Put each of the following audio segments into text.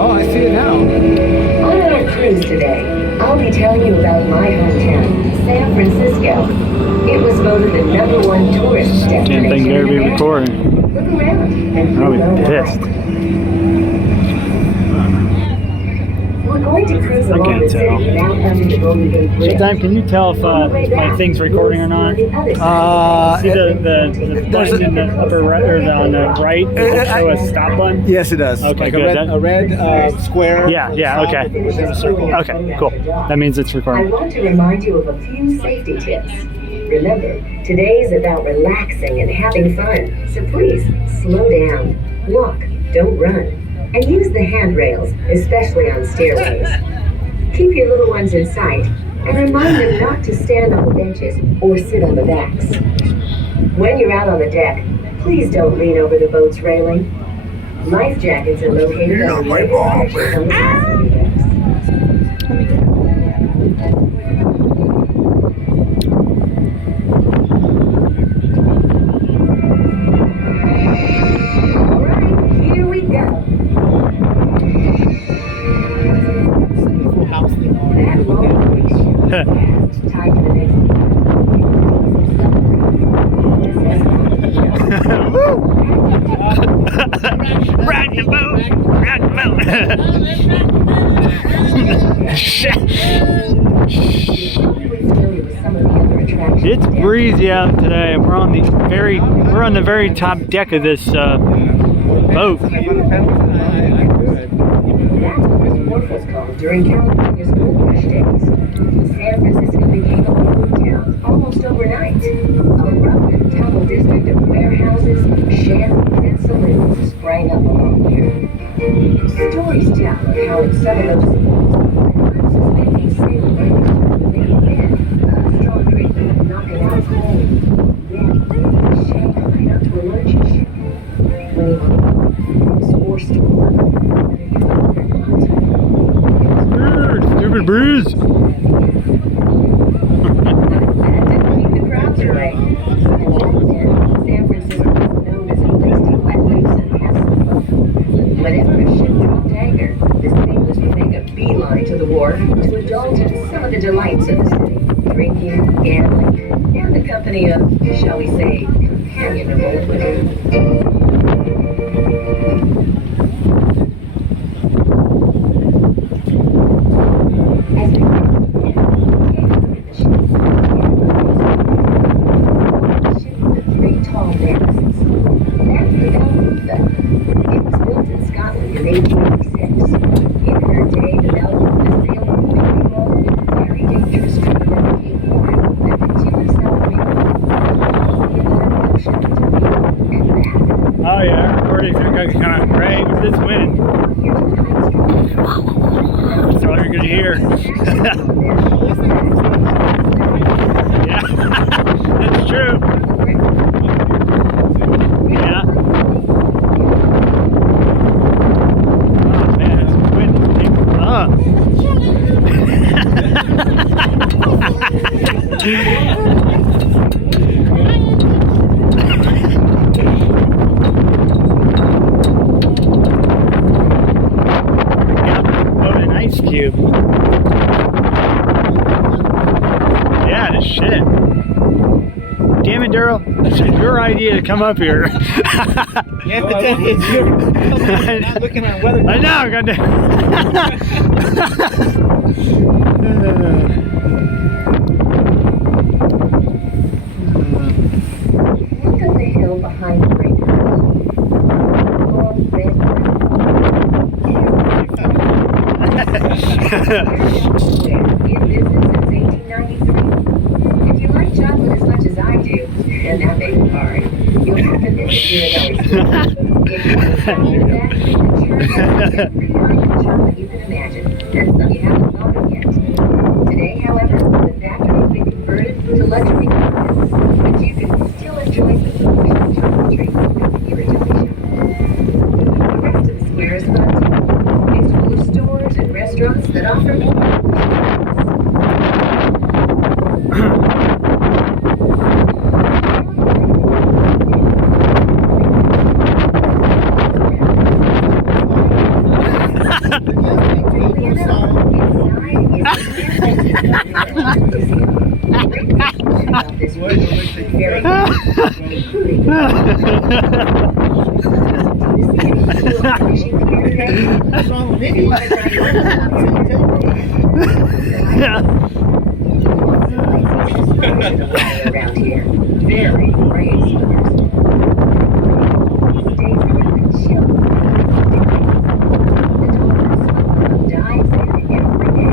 Oh, I see it now. On our cruise today, I'll be telling you about my hometown, San Francisco. It was voted the #1 tourist destination. Didn't think they'd be recording. Look around and I'll you'll be know pissed. why. We're going to cruise I along can't the city tell. without passing the Golden Gate Bridge. Sometimes, can you tell if my thing's recording or not? See the button in the upper right, or on the right, show a stop button? Yes, it does. Okay, like good. a red square. Yeah, okay. Within a circle. Okay, cool. That means it's I recording. want to remind you of a few safety tips. Remember, today's about relaxing and having fun, so please slow down, walk, don't run, and use the handrails, especially on stairways. Keep your little ones in sight and remind them not to stand on the benches or sit on the backs. When you're out on the deck, please don't lean over the boat's railing. Life jackets are located on the sections on the passenger decks. All right, here we go. That long leash tied to the next. Ride the boat! Ride the boat! It's breezy out today. We're on the very top deck of this boat. That's what this wharf was called during California's gold rush days. San Francisco became a boom town almost overnight. A rough and tumble district of warehouses, shanties, and saloons sprang up along here. Stories tell of how in some of those saloons, suspending sailor ladies, they fed strong drink, knocking out cold, then Shanghai out to a luncheon ship. When he was forced to work, Stupid breeze! that didn't keep the crowds away. San Francisco was known as a place to let loose and have some fun. Whenever a ship dropped anchor, the sailors would make a beeline to the wharf to indulge in some of the delights of the city: drinking, gambling, and the company of, shall we say, companionable women. As they the three tall masts. That's the Bellevue. It was built in Scotland in 1886. In her day, the Bellevue sailed on the very long and very dangerous trip around Cape Horn that continues south and back. Oh yeah, recording's kind of great with this wind. That's all you're gonna hear. Yeah, that's true. Yeah. Oh man, this wind is picking up. Oh, an ice cube. Yeah, this shit. Damn it, Daryl. It's your idea to come up here. Yeah, but then it's your not looking at weather. I know, goddamn. Look at the hill behind the breaker. Long red in business since 1893. If you like chocolate as much as I do, and that may be hard, you'll have to visit Ghirardelli's. If you want to that, every kind of chocolate you can imagine, and some you haven't thought of yet. Today, however, the factory has been converted to luxury gardens, but you can still enjoy the delicious chocolate treats at Ghirardelli. The rest of the square is fun too. It's full of stores and restaurants that offer more. What's wrong with me? Around here, very brave swimmers. Stays around and chill. The dolphins dives in every day.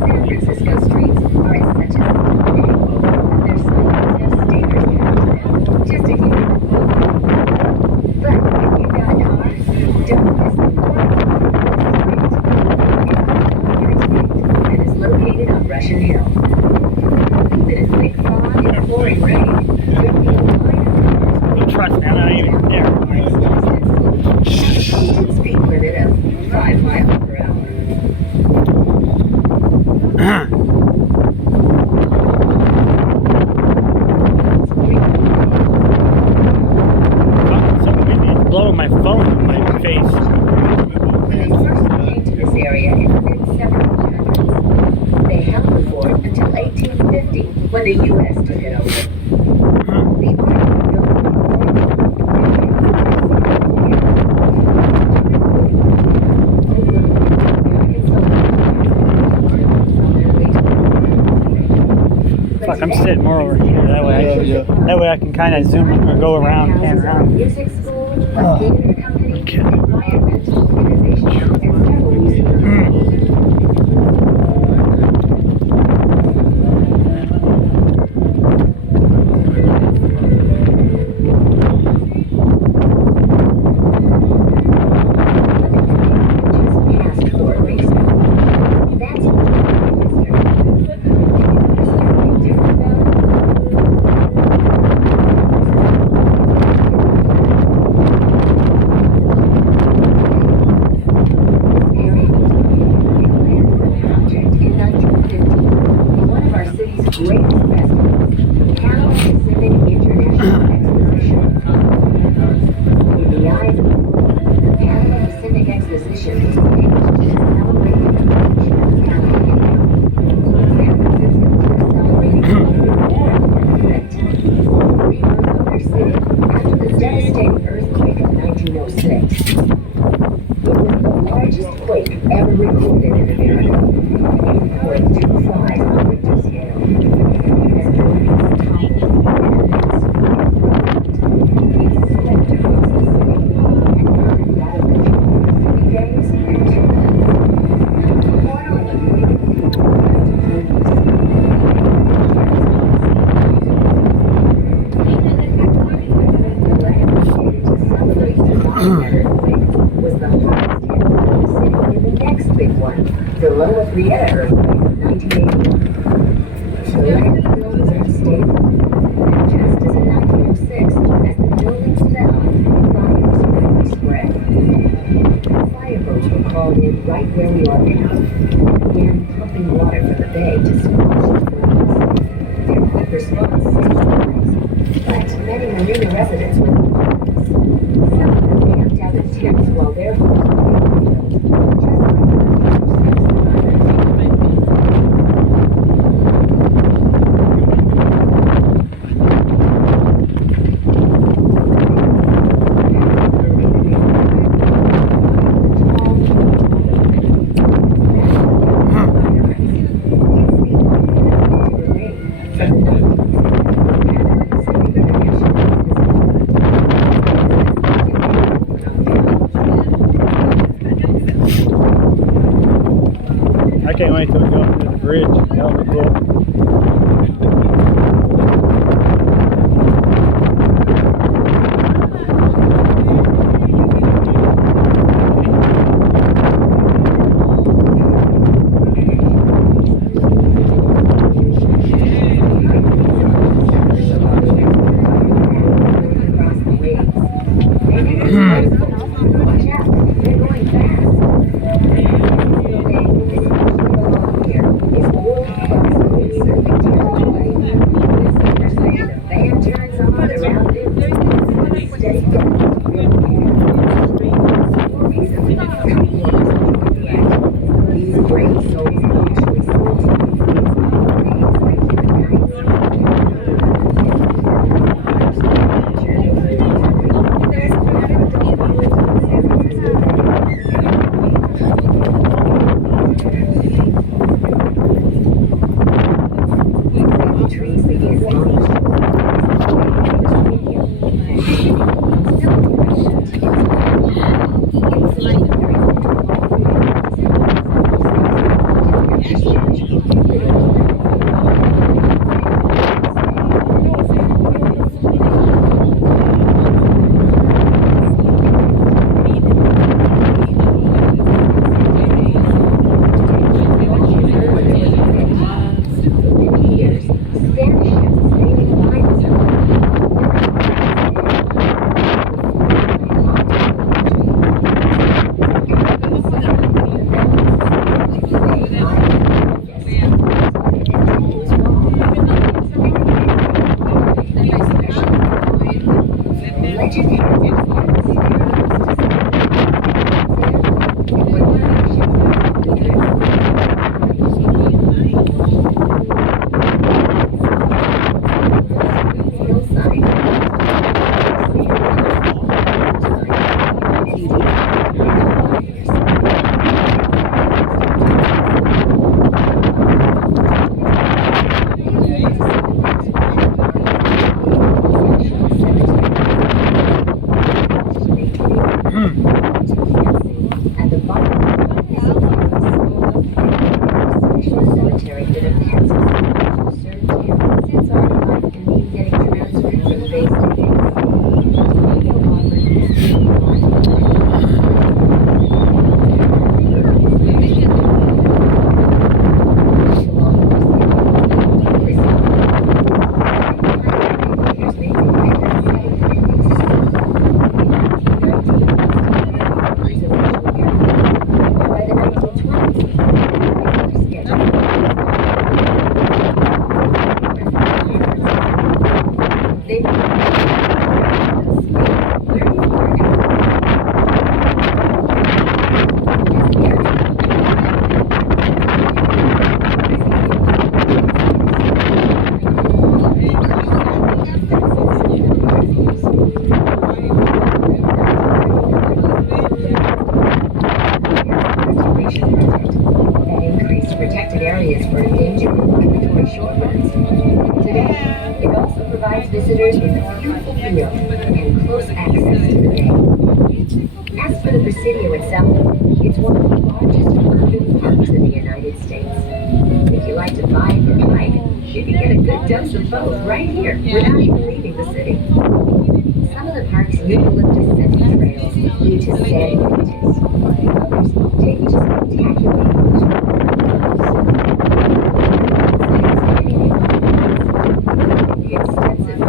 San Francisco streets are as such as their signs have stickers now, just to keep it moving. But if you've got a car, don't miss the street. And is located on Russian Hill. Even in thick fog and pouring rain, there'll be a line of cars. Trust me, I'm not even there. Speed limit of 5 miles per hour. Somebody's blowing my phone in my face. When they first came to this area in the mid-1700s, they held the fort until 1850 when the U.S. took it over. The Army built Fuck, I'm sitting more over here. That way I can kind of zoom or go around, pan around. Music school, a theater company, environmental organization, and several museums. Just past Fort Mason. That's the district. Is there anything different about it? Project in 1950, one of our city's greatest festivals, Panama Pacific International Exposition. In the eyes of the Panama Pacific Exposition is staged to celebrate the completion of the Panama Canal. San Franciscans are celebrating a memorial event. 3 months of their city after the devastating earthquake of 1906. It was the largest quake ever recorded in America, 8.25 on Richter scale. As buildings toppled and then swept, it swept across the city and knocked it out of control for 3 days and 2 nights. While the quake the land created to celebrate the earthquake was the hardest hit part of the city in the next big one, the Loma Prieta earthquake of 1981. The land buildings are unstable, and just as in 1906, as the buildings fell, fires quickly spread. Fireboats were called in right where we are now, and began pumping water from the bay to squash the flames. Their quick response saved lives, but many marina residents were homeless. Some of them camped out in tents while their homes were being rebuilt, just like the 1960s. I can't wait till we go up to the bridge. That'll be cool. Watch out, they're going fast. Is world-class windsurfing territory. Windsurfers say the van turns These brave souls are usually sold to protected areas for endangered migratory shorebirds. Today, it also provides visitors with a beautiful view and close access to the bay. As for the Presidio itself, it's one of the largest urban parks in the United States. If you like to bike or hike, you can get a good dose of both right here without even leaving the city. Some of the park's eucalyptus scented trails lead to sandy beaches, while others take you to spectacular the extensive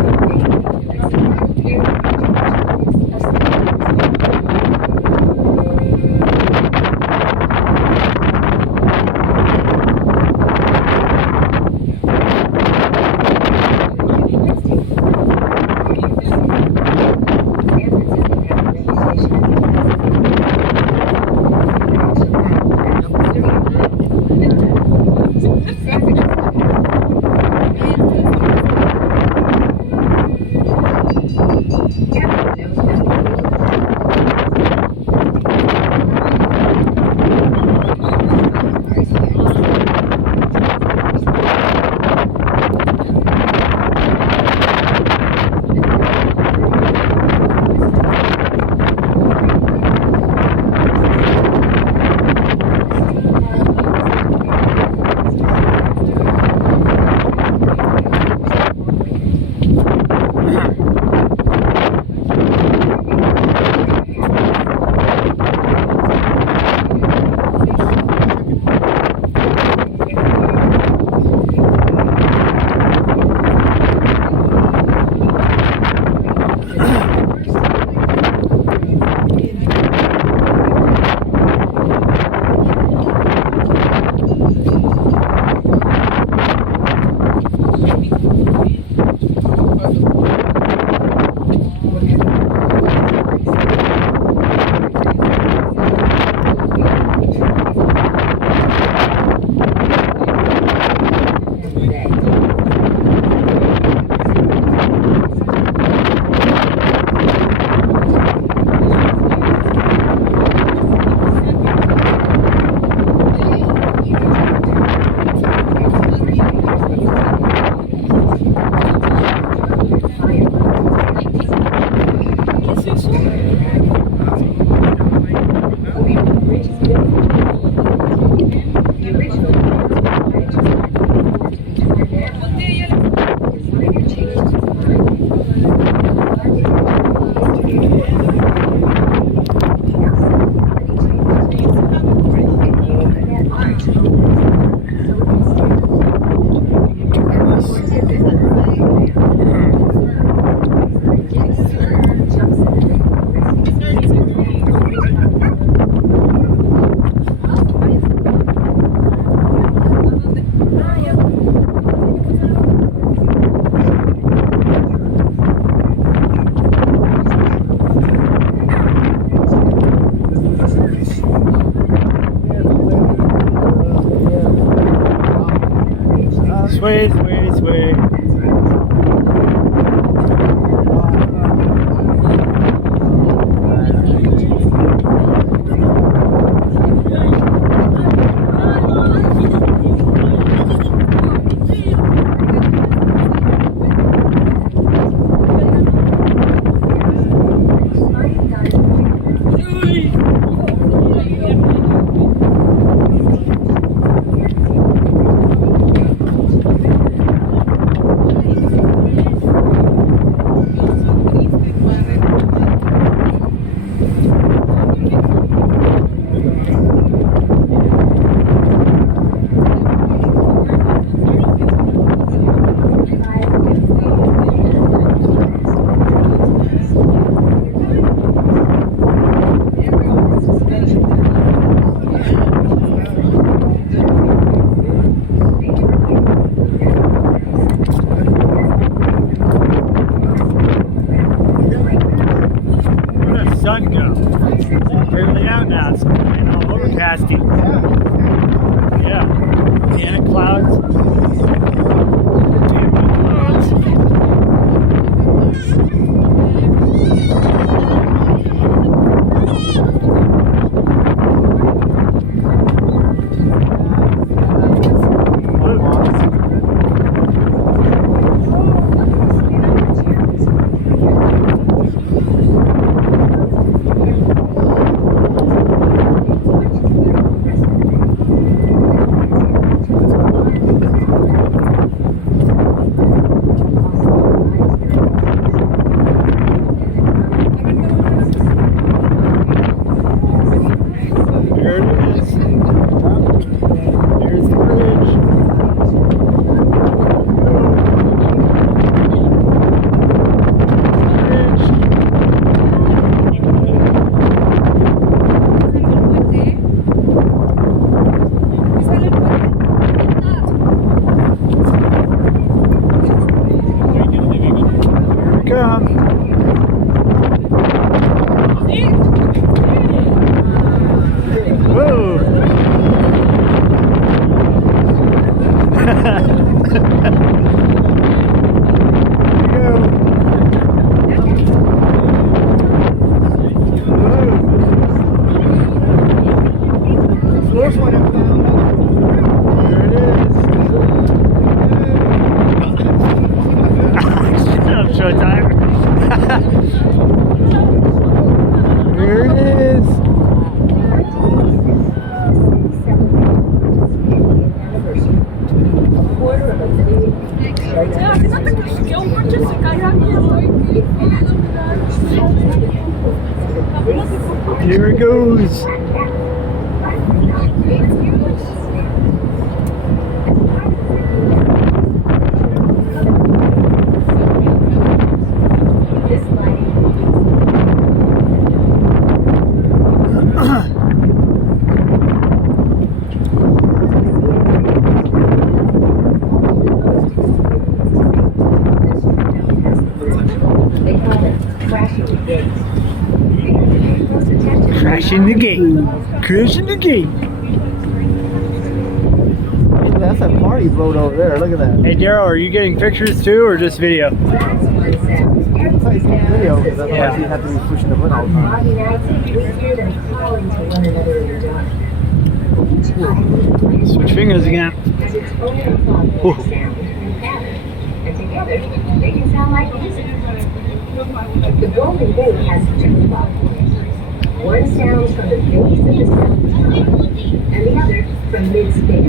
Sway, sway, sway. That's right. Where'd the sun go? It's barely out now. It's getting all overcasty. Yeah. Damn it, clouds. Damn it, clouds. There it is. There's the bridge. Here we come. Whoa! First one I found. There it is. Shut up, Showtime. There it is. Here it goes. Crashing the gate. Crashing the gate. That's a party boat over there. Look at that. Hey Daryl, are you getting pictures too or just video? That's how you see the video, because otherwise you have to be pushing the button all the time. Switch fingers again. Ooh. And together, they can sound like music. The Golden Gate has two platforms. One sounds from the base of the sound and the other from mid-span.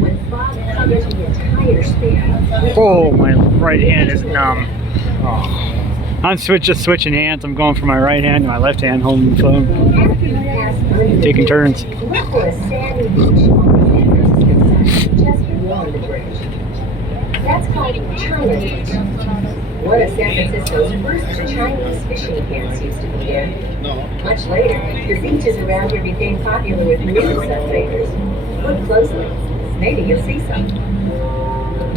When fog covers the entire span, Oh, my right hand is numb. Oh. I'm just switching hands. I'm going from my right hand to my left hand holding the phone. after you pass under Taking turns. look for a sandy beach on the San Francisco side, just beyond the bridge. That's called China Beach. One of San Francisco's first Chinese fishing camps used to be there. Much later, the beaches around here became popular with new sunbathers. Look closely. Maybe you'll see some.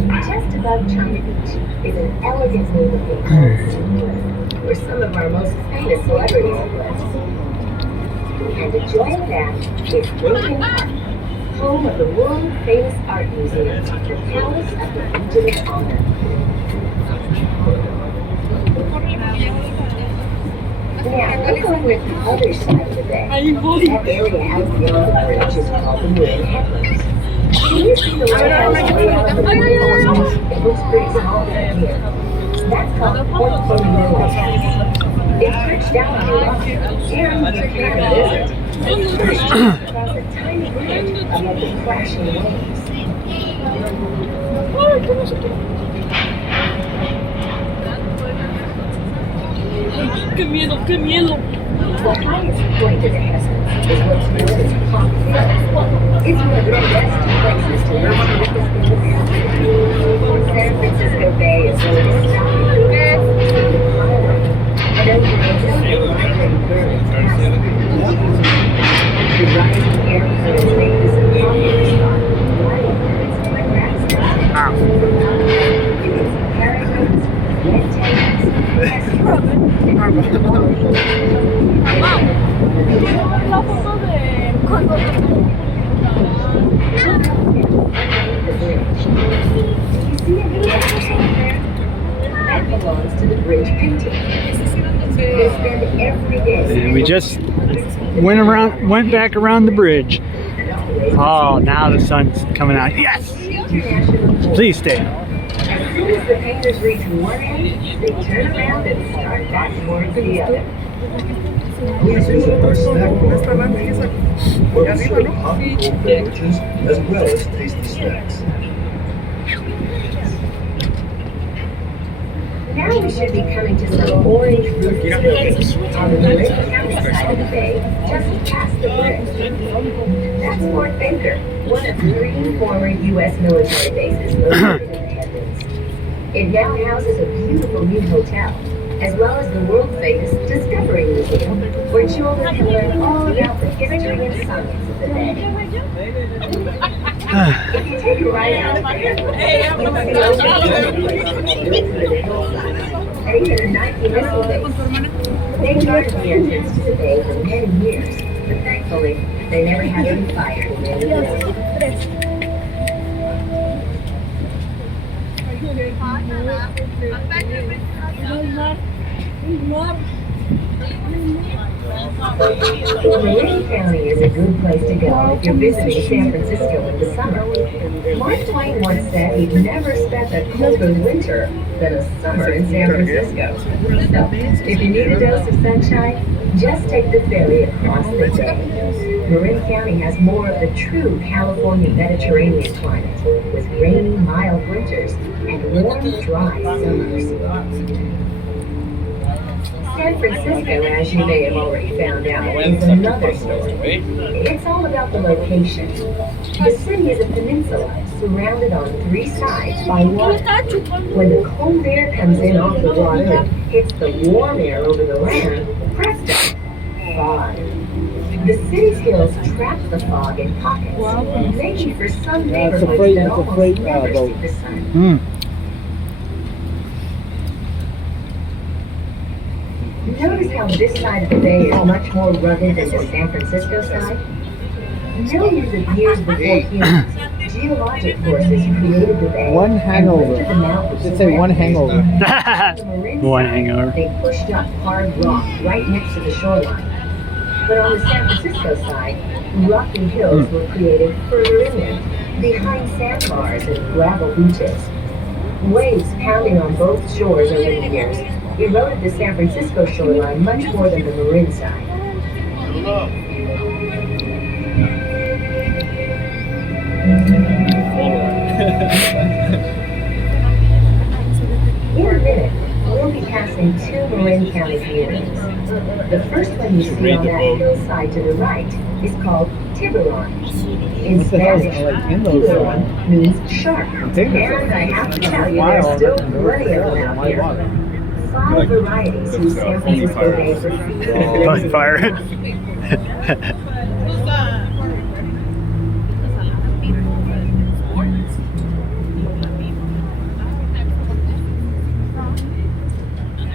Just above China Beach is an elegantly looking house where some of our most famous celebrities have lived. And adjoining that is Lincoln Park, home of the world-famous art museum, the Palace of the Legion of Honor. Now, look over at the other side of the bay. That area out beyond the bridge is called the Marin Headlands. Can you see the lighthouse way out of the bridge? It looks pretty small from here. That's called Point Flamingo Lighthouse. It's perched down on the rock, and you can't visit. It's perched across a tiny bridge above the crashing waves. ¡Qué miedo, qué miedo! The highest point of the Heavens is what's known as Hawk Hill. It's one of the best places to learn to look at the world. San Francisco Bay is one of the stopping and over the migrating birds pass through. The rising air currents make this a popular spot for flying birds and grasslands. Parakeets, red tails, La foto de cuando that belongs to the bridge painting. They spend every day. And we just went back around the bridge. Oh, now the sun's coming out. Yes! Please stay. As soon as the painters reach one end, they turn around and start back towards the other. Please visit our snack bar, where we serve hot and cold beverages as well as tasty snacks. Now we should be coming to some orange roofed buildings on the Marin County side of the bay, just past the bridge. That's Fort Baker, one of 3 former U.S. military bases located in the Headlands. It now houses a beautiful new hotel, as well as the world-famous Discovery Museum, where children can learn all about the history and science of the bay. If you take a ride out there, you'll see all the hillside, and even a 90 missile base. They guarded the entrance to the bay for many years, but thankfully, they never had any fire in any way. Marin County is a good place to go if you're visiting San Francisco in the summer. Mark Twain once said he'd never spent a colder winter than a summer in San Francisco. So, if you need a dose of sunshine, just take the ferry across the bay. Marin County has more of the true California Mediterranean climate, with rainy, mild winters and warm, dry summers. San Francisco, as you may have already found out, is another story. It's all about the location. The city is a peninsula surrounded on 3 sides by water. When the cold air comes in off the water and hits the warm air over the land, presto, fog. The city's hills trap the fog in pockets, making for some neighborhoods that almost never see the sun. Notice how this side of the bay is much more rugged than the San Francisco side? Millions of years before humans, geologic forces created the bay. One hangover. And lifted the mountains Just say one hangover. The Marin One side, hangover. They pushed up hard rock right next to the shoreline. But on the San Francisco side, rocky hills were created further inland, behind sandbars and gravel beaches. Waves pounding on both shores over the years eroded the San Francisco shoreline much more than the Marin side. In a minute, we'll be passing 2 Marin County communities. The first one you see on that hillside to the right is called Tiburon. In What the hell is Spanish, it like in those, Tiburon means shark. And I have to tell you, there's still plenty of them out here. 5 varieties whose San Francisco Bay for Bonfire.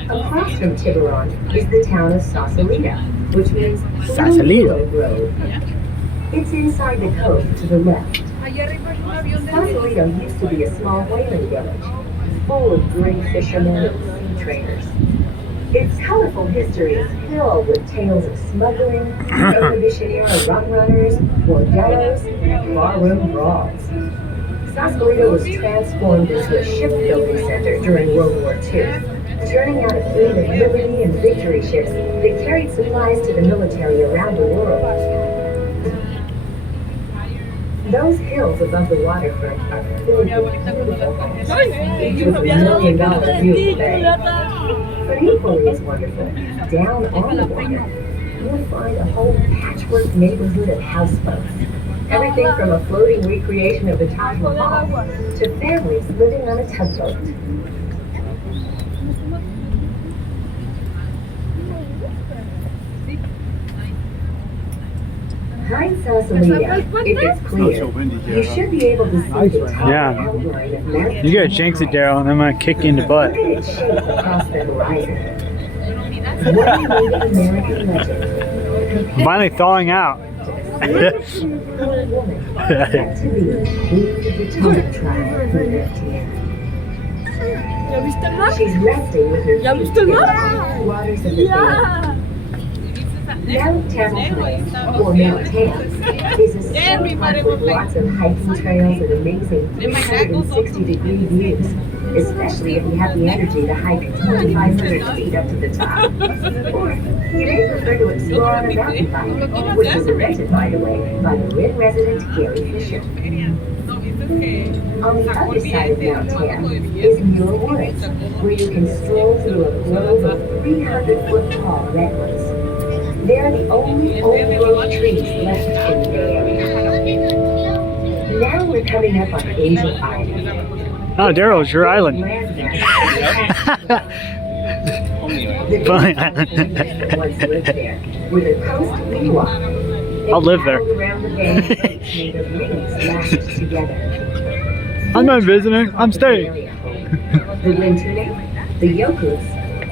Across from Tiburon is the town of Sausalito, which means Sausalito. Willow Grove. It's inside the cove to the left. Sausalito used to be a small whaling village, full of great fishermen and sea traders. Its colorful history is filled with tales of smuggling, prohibition-era rum runners, bordellos, and barroom brawls. Sausalito was transformed into a shipbuilding center during World War II, turning out a fleet of Liberty and Victory ships that carried supplies to the military around the world. Those hills above the waterfront are filled with beautiful homes, each with a $1 million view of the bay. But equally as wonderful, down on the water, you'll find a whole patchwork neighborhood of houseboats. Everything from a floating recreation of the Taj Mahal to families living on a tugboat. Behind Sausalito, if it's clear, you should be able to see the top Yeah. outline of Mount You gotta jinx it, Daryl, and I'm gonna kick you in the butt. Look at its shape across the horizon. One Native American legend. I'm finally thawing out. Poor woman had to be queen of the Tomac tribe who lived here. ¿Ya viste el mar? She's resting with her ¿Ya feet viste el in the mar? cool waters of the bay. ¡Ya! Mount Tamalpais, or Mount Tam, is a state park with lots of hiking trails and amazing 360-degree views, especially if you have the energy to hike 2,500 feet up to the top. Or you may prefer to explore on a mountain bike, which was invented, by the way, by the Rin resident Gary Fisher. On the other side of Mount Tam is Muir Woods, where you can stroll through a grove of 300-foot-tall redwoods. They are the only old-growth trees left in the Bay Area. Now we're coming up on Angel Island. Oh, Daryl, it's your island. Fine. Once lived there, with a coast Miwok. I'll live there. Around the bay, boats made of reeds lashed together. I'm not visiting. I'm staying. The Wintune, the Yokus,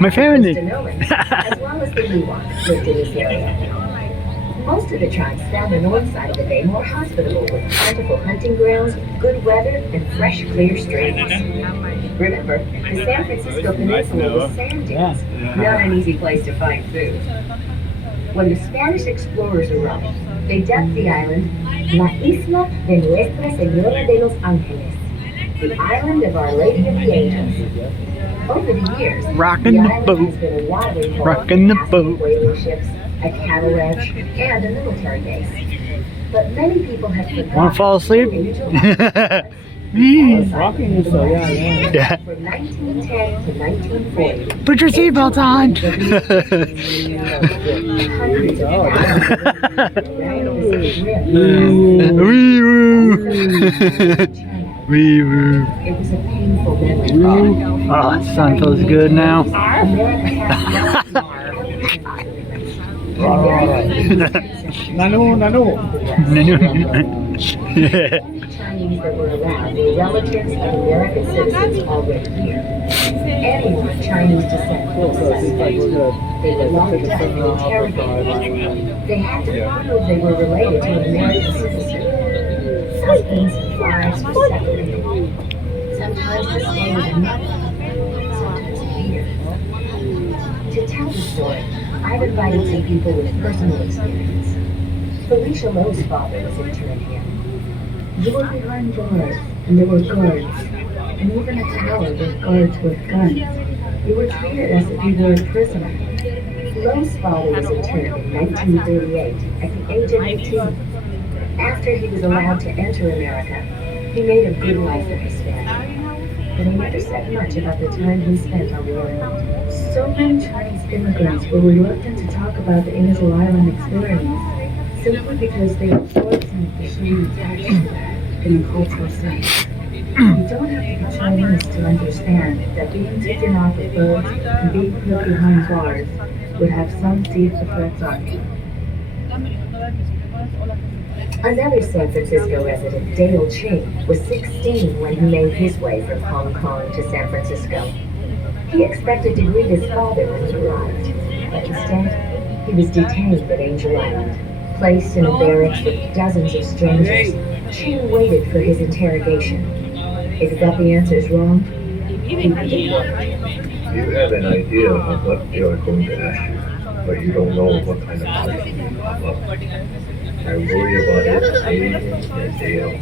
My family. Stanoan, as well as the Miwok lived in this area. Most of the tribes found the north side of the bay more hospitable with plentiful hunting grounds, good weather, and fresh, clear streams. Remember, the San Francisco Peninsula was sand dunes, not an easy place to find food. When the Spanish explorers arrived, they dubbed the island La Isla de Nuestra Señora de los Ángeles, the island of Our Lady of the Angels. Over the years, Rockin' the the island boat. has been a watering hole Rockin' the of boat. whaling ships, a cattle ranch, and a military base. But many people have forgotten. Wanna fall asleep? who Angel Island was. Rocking is so, yeah. Yeah. From 1910 to 1940, Put your seatbelts on. hundreds of Wee woo. Wee woo. It was a painful memory. Oh, the sun feels good now. Nanu, nanu. Chinese that were around were relatives of American citizens already here. Anyone of Chinese descent was suspect. They were locked up and interrogated. They had to prove they were related to an American citizen. Husbands and wives were separated. Sometimes the stay was enough, sometimes a year. To tell the story, I've invited some people with personal experience. Felicia Lowe's father was interned here. You were behind bars, and there were guards, and even a tower with guards with guns. You were treated as if you were a prisoner. Lowe's father was interned in 1938 at the age of 18. After he was allowed to enter America, he made a good life for his family. But he never said much about the time he spent on the island. So many Chinese immigrants were reluctant to talk about the Angel Island experience, simply because they absorbed some of the shame attached in the cultural sense. You don't have to be Chinese to understand that being taken off of boats and being put behind bars would have some deep effects on you. Another San Francisco resident, Dale Ching, was 16 when he made his way from Hong Kong to San Francisco. He expected to greet his father when he arrived, but instead, he was detained at Angel Island. Placed in a barracks with dozens of strangers, Ching waited for his interrogation. If he got the answers wrong, he would be deported. You have an idea of what they are going to ask you, but you don't know what kind of questions will come up. I worry about it day in and day out.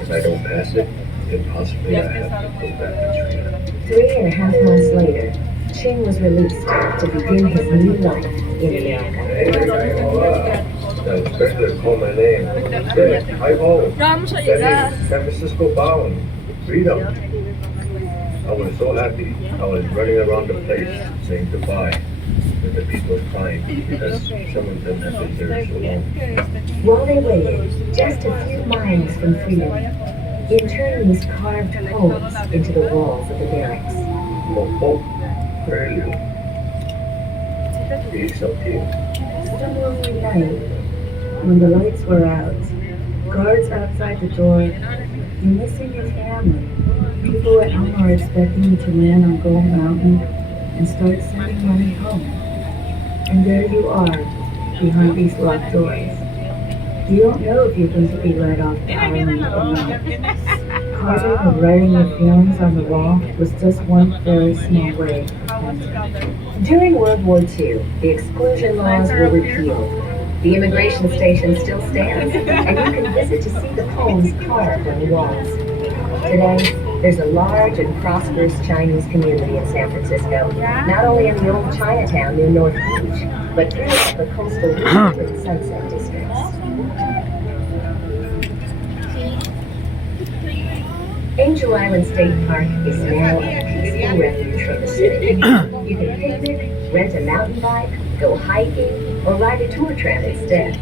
If I don't pass it, then possibly I have to go back to China. 3.5 months later, Ching was released to begin his new life in America. Hey, the inspector called my name. Said, hi, Paul. Vamos a That llegar. is San Francisco bound. Freedom. I was so happy. I was running around the place saying goodbye. But the people crying because some of them have been there so long. While they waited, just a few miles from freedom, internees carved holes into the walls of the barracks. Oh, very little. He's up here. Some lonely night, when the lights were out, guards outside the door, you're missing your family. People at home are expecting you to land on Gold Mountain and start sending money home. And there you are, behind these locked doors. You don't know if you're going to be let off the island or not. Carving and writing your feelings on the wall was just one very small way of preventing. During World War II, the exclusion laws were repealed. The immigration station still stands, and you can visit to see the poems carved on the walls. Today, there's a large and prosperous Chinese community in San Francisco, not only in the old Chinatown near North Beach, but throughout the coastal Woodland and Sunset districts. Angel Island State Park is now a peaceful refuge from the city. You can picnic, rent a mountain bike, go hiking, or ride a tour tram instead.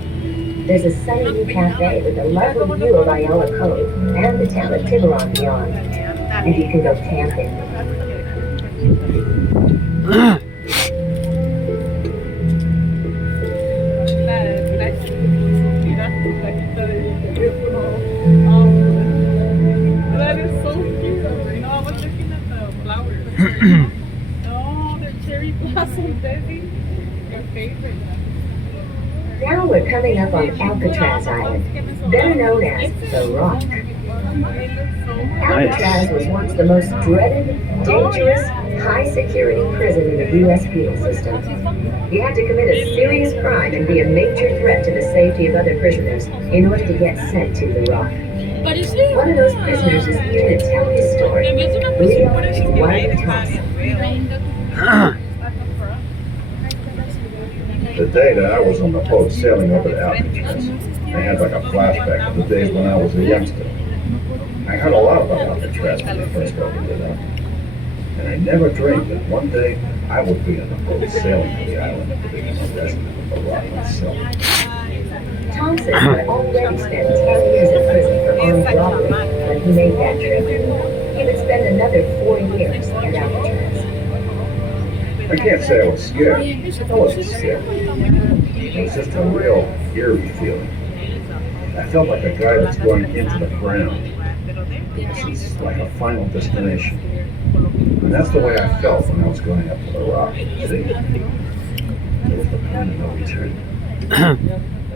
There's a sunny new cafe with a lovely view of Ayala Cove and the town of Tiburon beyond. And you can go camping. That is so cute. No, I was looking at the flowers. Oh, the cherry blossom, Debbie. Your favorite. Now we're coming up on Alcatraz Island, better known as The Rock. Alcatraz was once the most dreaded, dangerous, high-security prison in the U.S. penal system. You had to commit a serious crime and be a major threat to the safety of other prisoners in order to get sent to The Rock. One of those prisoners is here to tell his story. Leo Wiley Thompson. The day that I was on the boat sailing over to Alcatraz, I had like a flashback of the days when I was a youngster. I heard a lot about Alcatraz when I first opened it up. And I never dreamed that one day I would be on the boat sailing to the island to become a resident of The Rock myself. Thompson had already spent 10 years in prison for armed robbery when he made that trip. He would spend another 4 years at Alcatraz. I can't say I was scared. I wasn't scared. It was just a real eerie feeling. I felt like a guy that's going into the ground. This is like a final destination. And that's the way I felt when I was going up to The Rock. See? It was the point of no return.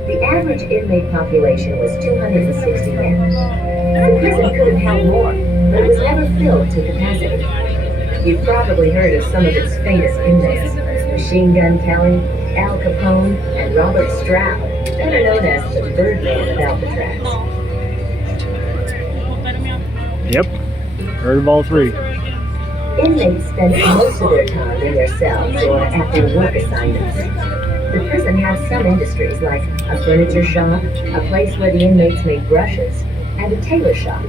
The average inmate population was 260 men. The prison could have held more, but it was never filled to capacity. You've probably heard of some of its famous inmates: Machine Gun Kelly, Al Capone, and Robert Stroud, better known as the Birdman of Alcatraz. Yep. Heard of all three. Inmates spend most of their time in their cells or at their work assignments. The prison has some industries like a furniture shop, a place where the inmates make brushes, and a tailor shop.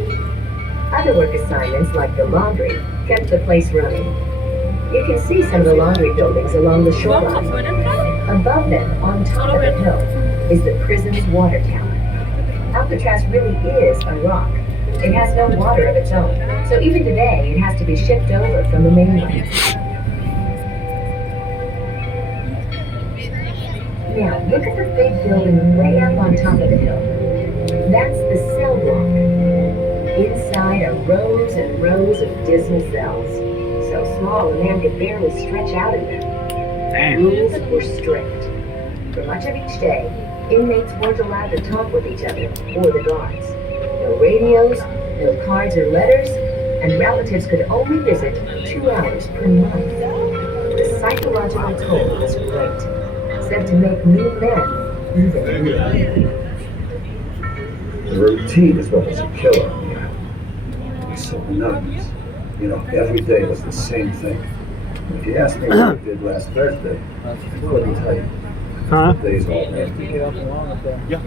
Other work assignments like the laundry kept the place running. You can see some of the laundry buildings along the shoreline. Above them, on top of the hill, is the prison's water tower. Alcatraz really is a rock. It has no water of its own, so even today it has to be shipped over from the mainland. Now, look at the big building way up on top of the hill. That's the cell block. Inside are rows and rows of dismal cells. So small a man could barely stretch out in them. Damn. Rules were strict. For much of each day, Inmates weren't allowed to talk with each other or the guards. No radios, no cards or letters, and relatives could only visit 2 hours per month. The psychological toll was great, said to make new men even weaker. The routine is what was a killer. It was so monotonous. You know, every day was the same thing. If you asked me what I did last Thursday, I couldn't tell you. Huh? The days all ran together.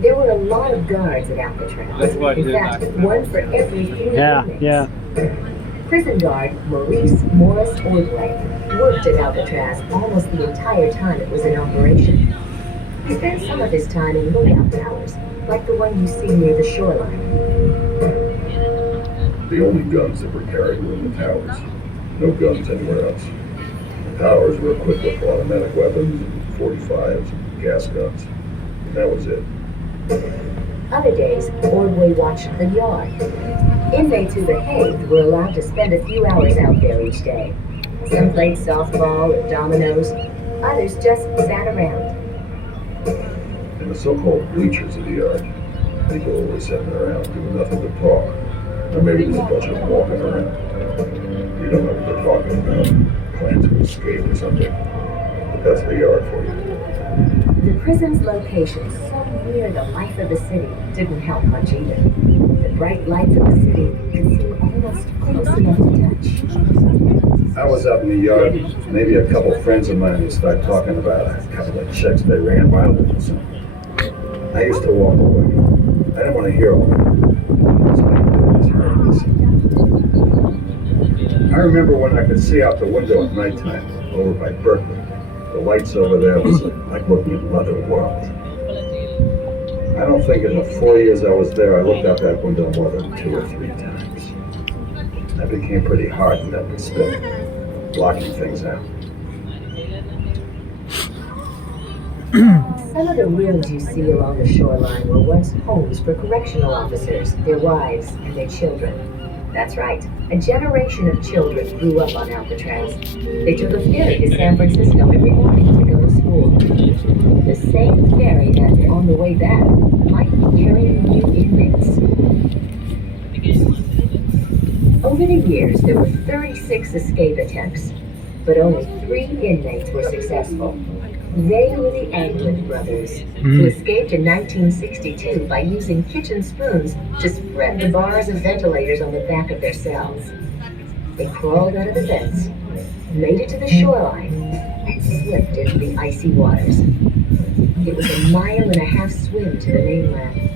There were a lot of guards at Alcatraz. In fact, one for every 3 Yeah, inmates. yeah. Prison guard Maurice Morris Ordway worked at Alcatraz almost the entire time it was in operation. He spent some of his time in lookout towers, like the one you see near the shoreline. The only guns that were carried were in the towers. No guns anywhere else. The towers were equipped with automatic weapons, and 45s, and gas guns. And that was it. Other days, Ordway watched the yard. Inmates who behaved were allowed to spend a few hours out there each day. Some played softball or dominoes, others just sat around. In the so-called bleachers of the yard, people were always sitting around doing nothing but talk. Or maybe there's a bunch of them walking around. You don't know what they're talking about. Plans to escape or something. But that's the yard for you. The prison's location, so near the life of the city, didn't help much either. The bright lights of the city could seem almost close enough to touch. I was out in the yard, maybe a couple friends of mine would start talking about a couple of chicks they ran wild with or something. I used to walk away. I didn't want to hear all that. So I always heard this. I remember when I could see out the window at nighttime over by Berkeley. The lights over there was like looking at another world. I don't think in the 4 years I was there, I looked out that window more than 2 or 3 times. I became pretty hardened up and still, blocking things out. Some of the rooms you see along the shoreline were once homes for correctional officers, their wives, and their children. That's right, a generation of children grew up on Alcatraz. They took a ferry to San Francisco every morning to go to school. The same ferry that, on the way back, might be carrying new inmates. Over the years, there were 36 escape attempts, but only 3 inmates were successful. They were the Anglin brothers, who escaped in 1962 by using kitchen spoons to spread the bars of ventilators on the back of their cells. They crawled out of the vents, made it to the shoreline, and slipped into the icy waters. It was a 1.5-mile swim to the mainland.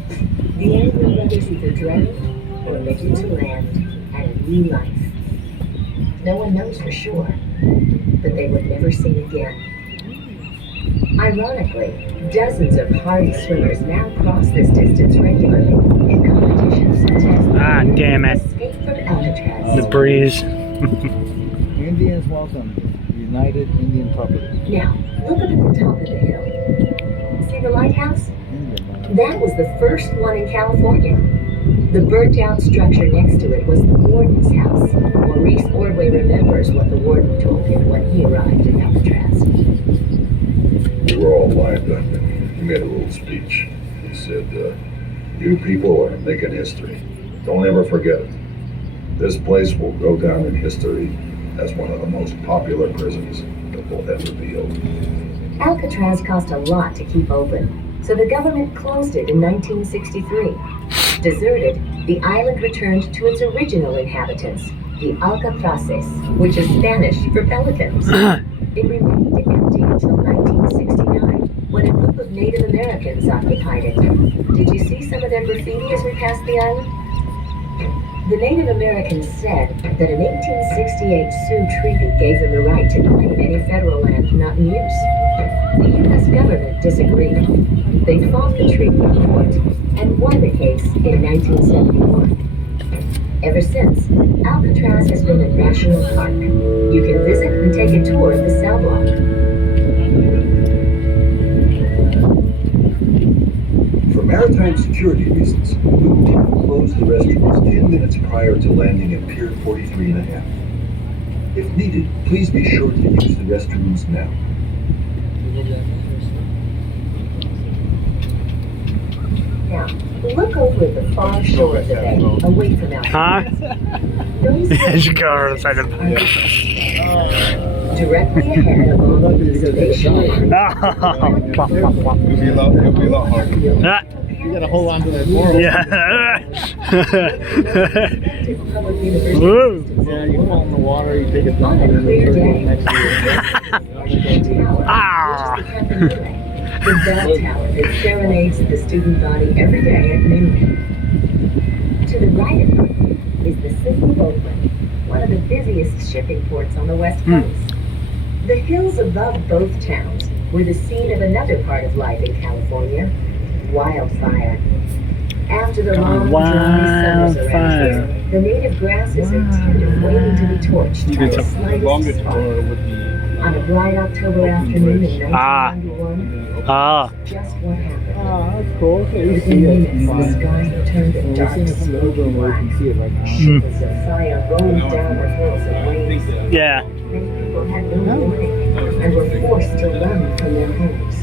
The Anglin brothers either drowned or made it to land and a new life. No one knows for sure, but they were never seen again. Ironically, dozens of hardy swimmers now cross this distance regularly in competitions such as Damn it. Escape from Alcatraz. The breeze. Indians welcome. United Indian Property. Now, look up at the top of the hill. See the lighthouse? That was the first one in California. The burnt-out structure next to it was the warden's house. Maurice Ordway remembers what the warden told him when he arrived in Alcatraz. We were all lined up and he made a little speech. He said, you people are making history. Don't ever forget it. This place will go down in history as one of the most popular prisons that will ever be opened. Alcatraz cost a lot to keep open, so the government closed it in 1963. Deserted, the island returned to its original inhabitants, the Alcatraces, which is Spanish for pelicans. It remained empty until 1969, when a group of Native Americans occupied it. Did you see some of their graffiti as we passed the island? The Native Americans said that an 1868 Sioux treaty gave them the right to claim any federal land not in use. The U.S. government disagreed. They fought the treaty in court and won the case in 1971. Ever since, Alcatraz has been a national park. You can visit and take a tour of the cell block. For maritime security reasons, Newton people closed the restrooms 10 minutes prior to landing at Pier 43.5. If needed, please be sure to use the restrooms now. far shore of the bay, away from Alcatraz. Huh? Those She go over the side of directly ahead along the East Bay shore. It'll be a lot harder. You gotta hold on to that board. Yeah. Public university Woo. Yeah, you fall in the water, you take it down, On a and then clear you day, next to Washington Tower, Ah. which is the bell tower that serenades the student body every day at noon. To the right of it is the city of Oakland, one of the busiest shipping ports on the West Coast. The hills above both towns were the scene of another part of life in California, wildfire. After the long, dry summers around here, the native grasses are tender, waiting to be torched by the slightest spark. On a bright October afternoon in 1991, Ah. just what happened. Oh, that's cool. Okay, you Within see it. minutes, the sky turned a We're dark, seeing it from the smoky over where you black. can see it right now. Shivers of fire rolled down the hills and waves. Yeah. Many people had no warning and were forced to run from their homes.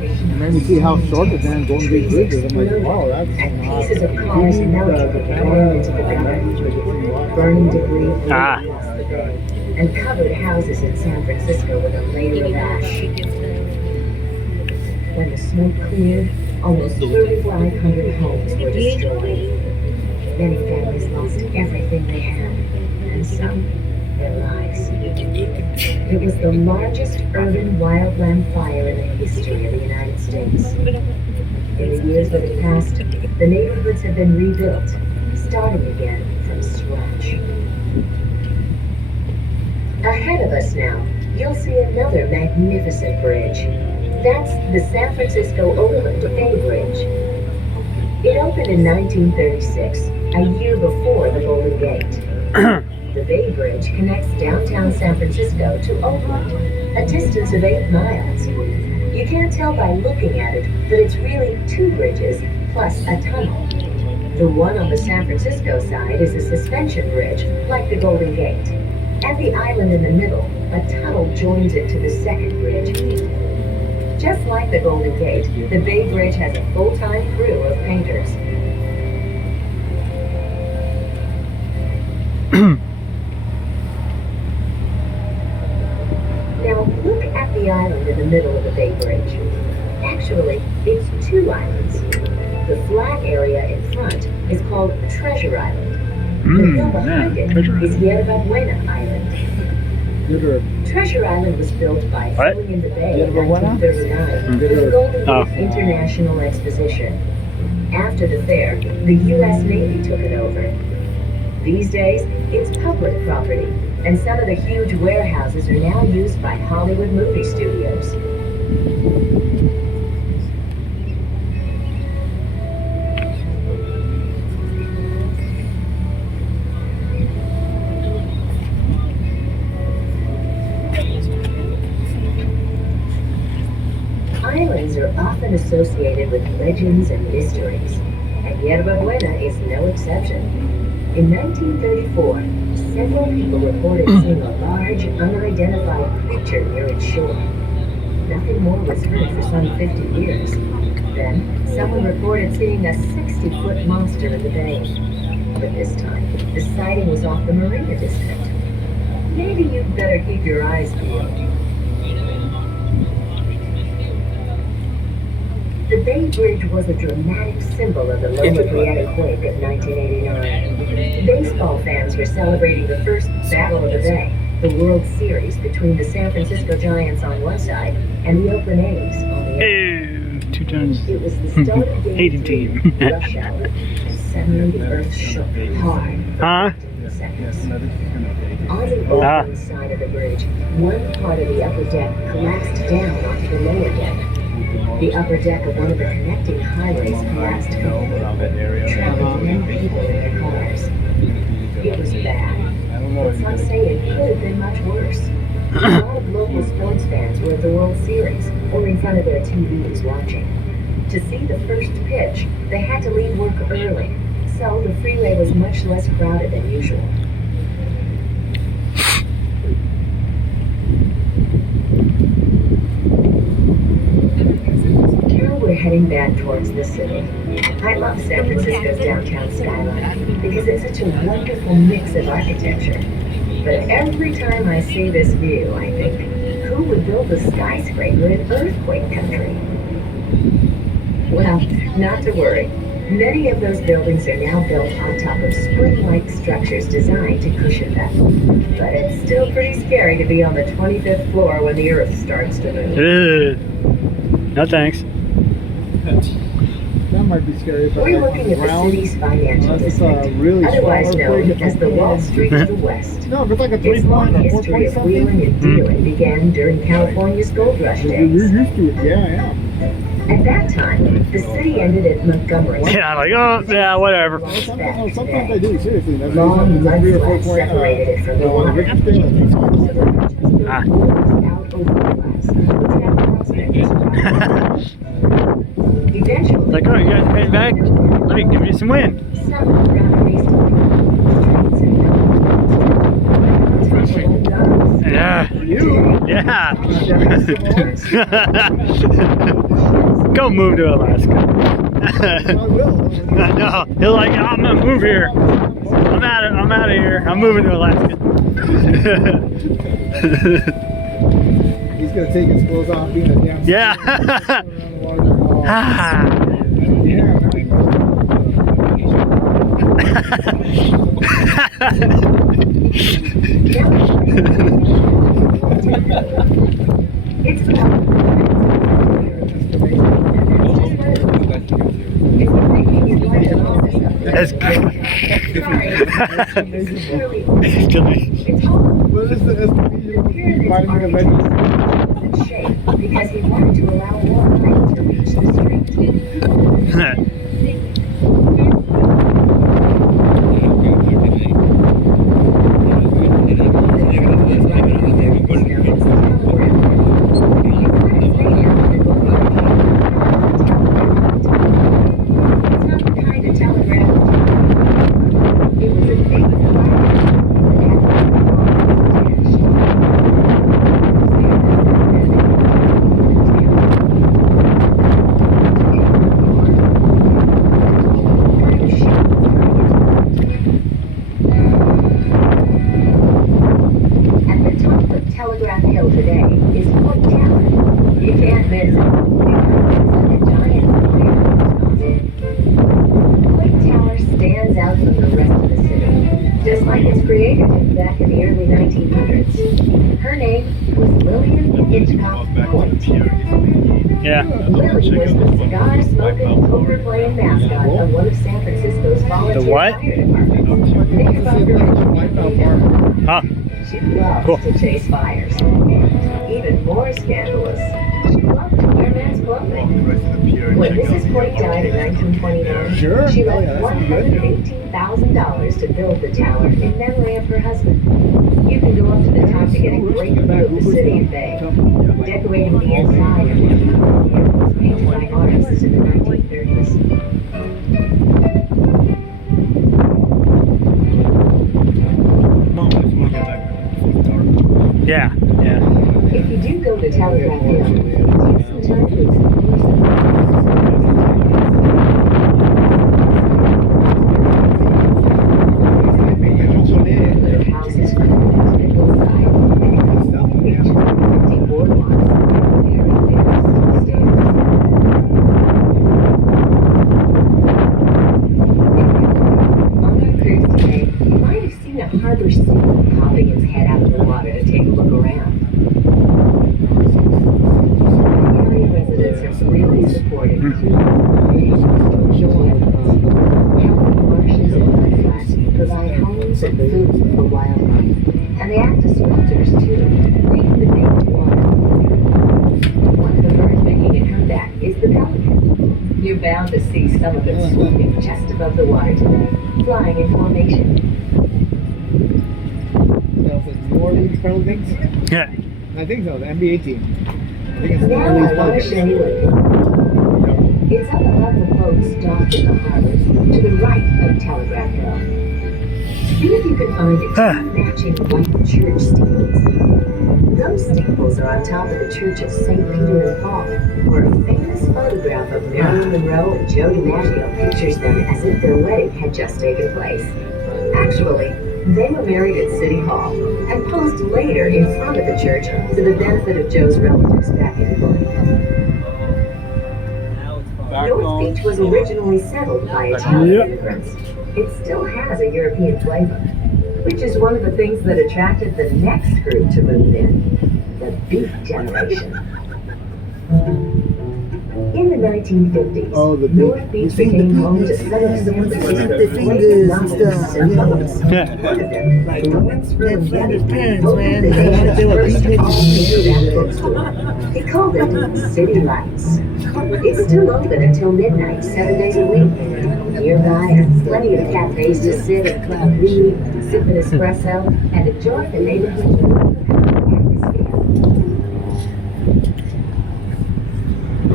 And then you see how short the damn Golden Gate Bridge is. I'm like, wow, that's And pieces of cars melted and thrown into the gutter. Burning debris flew Ah. across the bay and covered houses in San Francisco with a layer of ash. When the smoke cleared, almost 3,500 homes were destroyed. Many families lost everything they had, and some, their lives. It was the largest urban wildland fire in the history of the United States. In the years that have passed, the neighborhoods have been rebuilt, starting again from scratch. Ahead of us now, you'll see another magnificent bridge. That's the San Francisco Overland Bay Bridge. It opened in 1936, a year before the Golden Gate. The Bay Bridge connects downtown San Francisco to Oakland, a distance of 8 miles. You can't tell by looking at it, but it's really 2 bridges plus a tunnel. The one on the San Francisco side is a suspension bridge, like the Golden Gate. At the island in the middle, a tunnel joins it to the second bridge. Just like the Golden Gate, the Bay Bridge has a full-time crew of painters. Now look at the island in the middle of the Bay Bridge. Actually, it's 2 islands. The flat area in front is called Treasure Island. The hill behind it is Yerba Buena Island. Treasure Island was built by What? filling in the bay in Yerba Buena? 1939 for the Golden Gate Oh. International Exposition. After the fair, the U.S. Navy took it over. These days, it's public property, and some of the huge warehouses are now used by Hollywood movie studios. Islands are often associated with legends and mysteries, and Yerba Buena is no exception. In 1934, several people reported seeing a large, unidentified creature near its shore. Nothing more was heard for some 50 years. Then, someone reported seeing a 60-foot monster in the bay. But this time, the sighting was off the Marina District. Maybe you'd better keep your eyes peeled. The Bay Bridge was a dramatic symbol of the Loma Prieta quake of 1989. Baseball fans were celebrating the first Battle of the Bay, the World Series between the San Francisco Giants on one side and the Oakland A's on the other. Ew, 2 times. It was the start of Hating Game team. 2, rush hour, and suddenly the earth shook hard Huh? for seconds. On the Oakland side of the bridge, one part of the upper deck collapsed down onto the lower deck. The upper deck of one of the connecting highways collapsed completely, trapping many people in their cars. It was bad, but some say it could have been much worse. A lot of local sports fans were at the World Series or in front of their TVs watching. To see the first pitch, they had to leave work early, so the freeway was much less crowded than usual. Now we're heading heading back towards the city. I love San Francisco's downtown skyline because it's such a wonderful mix of architecture. But every time I see this view, I think, who would build a skyscraper in earthquake country? Well, not to worry. Many of those buildings are now built on top of spring-like structures designed to cushion them. But it's still pretty scary to be on the 25th floor when the earth starts to move. No thanks. That might be scary. But We're like looking at the ground, city's financial unless it's district, a really otherwise strong known earthquake, as the Wall Street of the West. No, if it's like a Its long 3 point or 4 history point of wheeling something. and dealing began during California's gold rush You're days. used to it. Yeah. At that time, the city ended at Montgomery. Yeah, like, oh, yeah, whatever. Well, sometimes I do, seriously. That's Long like 3 or 4 mudslides point. separated it from the water. Richter scale. Ah. Out over the glass, which had prospects. Eventually, Like, oh, you guys heading back? Let me give you some wind. some ground raced streets and guns. Yeah. You? Yeah. Go move to Alaska. I will. No, he'll like, I'm gonna move here. I'm out of here. I'm moving to Alaska. He's gonna take his clothes off, being a damn. Yeah. Ah. It's That's Sorry. It's killing. It's all What is the vitamin of vegetables? in shape because he wanted to allow more light to reach the street. Telegraph Hill today is Point Tower. You can't miss it. It's like a giant Point Tower stands out from the rest of the city, just like its creator did back in the early 1900s. Her name was Lillian Hitchcock Point. Yeah. Lily was the cigar-smoking, poker-playing mascot of one of San Francisco's volunteer The what? fire departments. Think about her as Huh. She loved Cool. to chase fires. And even more scandalous, she loved to wear men's clothing. When Mrs. Point died in 1929, Sure. she Oh, left yeah, that's good. $118,000 to build the tower in memory of her husband. You can go up to the top to get a great view of the city and bay. Decorating the inside and it was painted by artists in the 1930s. Yeah. Yeah. If you do go to Telegraph Hill, take some time to explore houses from the hillside and pictures of empty boardwalks, very stairs. On our cruise today, you might have seen a harbor seal popping its head out of the water to take a look around. Area residents are really supportive. Healthy marshes and mudflats provide homes and food for wildlife. And they act as filters too, making the native water. One of the birds making a comeback is the pelican. You're bound to see some of it swooping just above the water today, flying in formation. That was like New Orleans Pelicans. Yeah. I think so. The NBA team. I think it's New Now I Orleans want to show Pelicans. you a It's up above the boats docked in the harbor, to the right of Telegraph Hill. See if you can find its matching white church steeples. Those steeples are on top of the church of St. Peter and Paul, where a famous photograph of Marilyn Monroe and Joe DiMaggio pictures them as if their wedding had just taken place. Actually, they were married at City Hall and posed later in front of the church to the benefit of Joe's relatives back in Bloomington. North Beach was originally settled by Italian immigrants. It still has a European flavor, which is one of the things that attracted the next group to move in, the Beat Generation. In the 1950s, Oh, the North big- Beach the finger- became home to some of San Francisco's the fingers greatest and novelists stuff, and yeah. poets. Yeah. One of them, Lawrence Freeman Flanders Gettys, parents, opened man. the They nation's were first beating it. all-paperback bookstore. He called it City Lights. It's still open until midnight, 7 days a week. Nearby are plenty of cafes to sit and read, sip an espresso, and enjoy the neighborhood's atmosphere.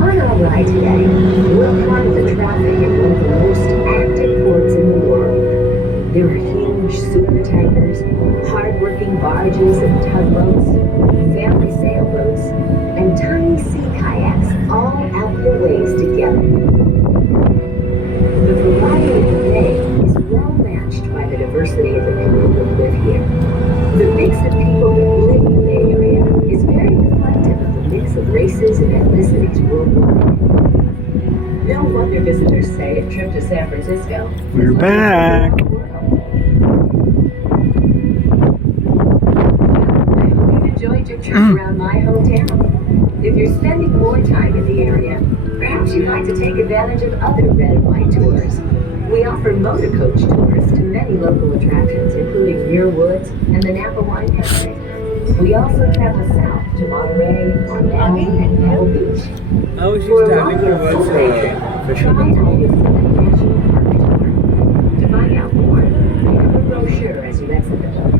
On our ride today, we're part of the traffic in one of the most active ports in the world. There are huge super tankers, hard-working barges and tugboats, family sailboats, and tiny sea kayaks all out their ways together. The variety of the bay is well matched by the diversity of the people that live here. The mix of people that live in the Bay Area is very reflective of the mix of races and ethnicities worldwide. No wonder visitors say a trip to San Francisco is We're like a trip back. around the world. I hope you enjoyed your trip around my hometown. If you're spending more time in the area, perhaps you'd like to take advantage of other red and white tours. We offer motor coach tours to many local attractions, including Muir Woods and the Napa Wine Country. We also travel south to Monterey, Orlando, and Pebble Beach. I was For used a to longer Victor Woods full day trip, try fisherman. our Yosemite National Park tour. To find out more, pick up a brochure as you exit the boat.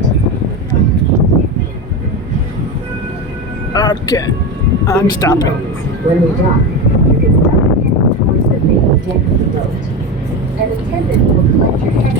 Okay, I'm stopping. When we dock, you can start heading towards the main deck of the boat. An attendant will collect your head